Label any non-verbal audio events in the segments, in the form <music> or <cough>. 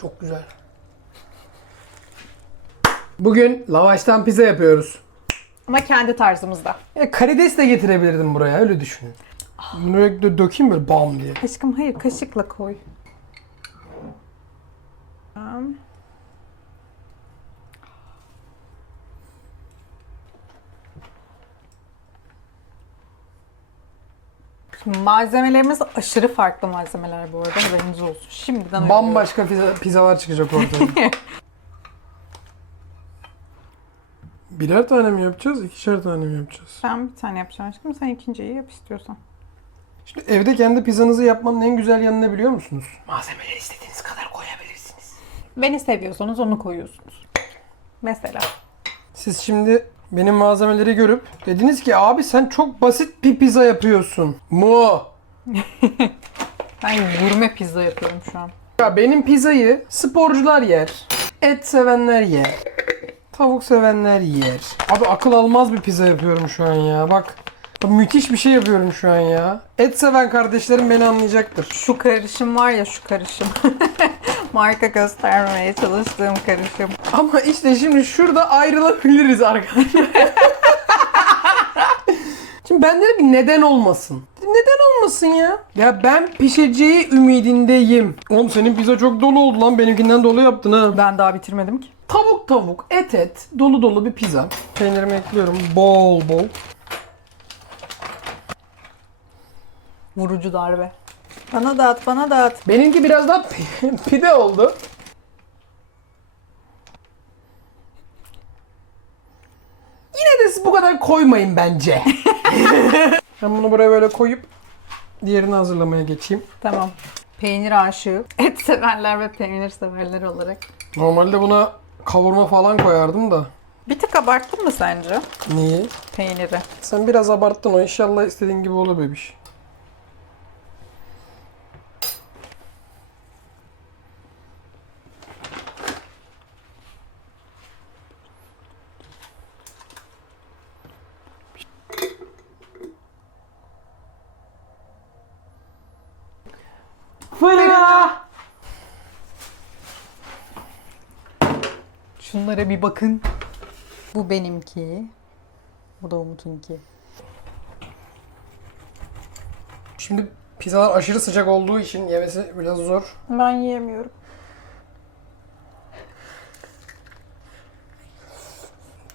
Çok güzel. Bugün lavaştan pizza yapıyoruz. Ama kendi tarzımızda. Ya karides de getirebilirdim buraya öyle düşünün. Bunu böyle dö- dökeyim böyle bam diye. Aşkım hayır kaşıkla koy. Tamam. Şimdi malzemelerimiz aşırı farklı malzemeler bu arada haberiniz olsun. Şimdiden. Bambaşka pizza, pizzalar çıkacak ortaya. <laughs> Birer tane mi yapacağız, ikişer tane mi yapacağız? Ben bir tane yapacağım aşkım. Sen ikinciyi yap istiyorsan. Şimdi evde kendi pizzanızı yapmanın en güzel yanı ne biliyor musunuz? Malzemeleri istediğiniz kadar koyabilirsiniz. Beni seviyorsanız onu koyuyorsunuz. Mesela. Siz şimdi benim malzemeleri görüp dediniz ki abi sen çok basit bir pizza yapıyorsun. Mu. <laughs> Ben gurme pizza yapıyorum şu an. Ya benim pizzayı sporcular yer. Et sevenler yer. Tavuk sevenler yer. Abi akıl almaz bir pizza yapıyorum şu an ya. Bak. Müthiş bir şey yapıyorum şu an ya. Et seven kardeşlerim beni anlayacaktır. Şu karışım var ya şu karışım. <laughs> Marka göstermemeye çalıştığım karışım. Ama işte şimdi şurada ayrılabiliriz arkadaşlar. <laughs> Şimdi bende de bir neden olmasın. Neden olmasın ya? Ya ben pişeceği ümidindeyim. Oğlum senin pizza çok dolu oldu lan. Benimkinden dolu yaptın ha. Ben daha bitirmedim ki. Tavuk tavuk, et et, dolu dolu bir pizza. Peynirimi ekliyorum bol bol. Vurucu darbe. Bana dağıt, bana dağıt. Benimki biraz daha pi- <laughs> pide oldu. Yine de siz bu kadar koymayın bence. <laughs> ben bunu buraya böyle koyup diğerini hazırlamaya geçeyim. Tamam. Peynir aşığı. <laughs> Et severler ve peynir severler olarak. Normalde buna kavurma falan koyardım da. Bir tık abarttın mı sence Niye? peyniri? Sen biraz abarttın o. İnşallah istediğin gibi olur bebiş. Fırına! Şunlara bir bakın. Bu benimki. Bu da Umut'unki. Şimdi pizzalar aşırı sıcak olduğu için yemesi biraz zor. Ben yiyemiyorum.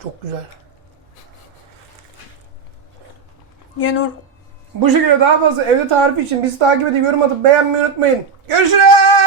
Çok güzel. Yenur. Bu şekilde daha fazla evde tarifi için bizi takip edip yorum atıp beğenmeyi unutmayın. Görüşürüz.